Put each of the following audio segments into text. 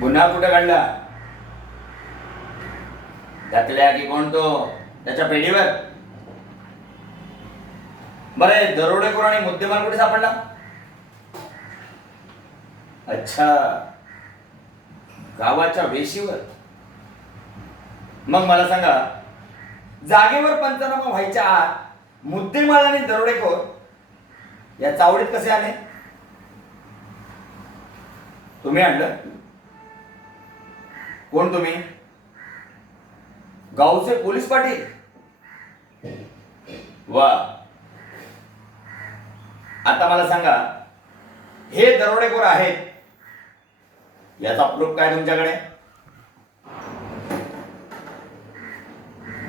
गुन्हा कुठं काढला? ढकल्या की कोण तो त्याच्या पेढीवर? बरे, दरोडेखोर आणि मुद्देमाल कुठे सापडला? अच्छा, गावाच्या वेशीवर. मग मला सांगा, जागेवर पंचनामा व्हायच्या आत मुद्देमाल आणि दरोडेखोर या चावडीत कसे आले? तुम्ही आणलं? कोण तुम्ही? गावचे पोलीस पाटील? वा. आता मला सांगा, हे दरोडेखोर आहेत याचा प्रूफ काय तुमच्याकडे?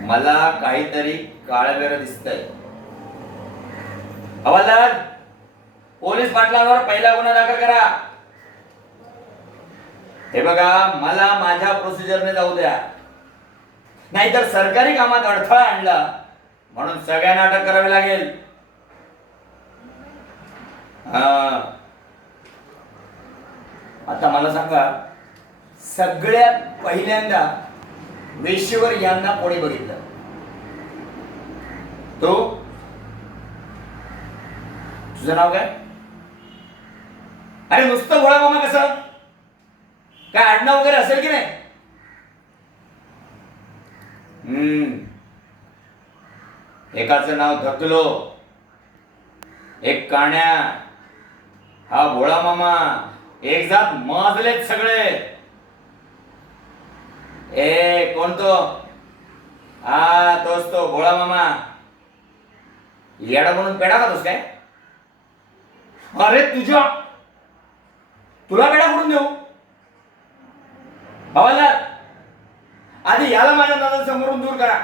मला काहीतरी काळवेर दिसतंय. हवालदार, पोलीस पाटलांवर पहिला गुन्हा दाखल करा. हे बघा, मला माझ्या प्रोसिजरने जाऊ द्या, नाहीतर सरकारी कामात अडथळा आणला म्हणून सगळ्यांना अटक करावी लागेल. आता मला सांगा, सगळ्यात पहिल्यांदा वेशीवर यांना कोणी बघितलं? तो? तुझं नाव काय? अरे नुसतं भोळा मामा कसं? काय आडनाव वगैरे असेल की नाही? एकाचं नाव धकलो, एक काण्या, हा भोळा मामा. एक जात मजलेत सगळे. ए कोण तो? हा तोच तो भोळा मामा. येडा म्हणून पेढा खातोस काय? अरे तुला पेढा कुठून देऊ? हवालदार, आधी याला माझ्या नजर समोरून दूर करा.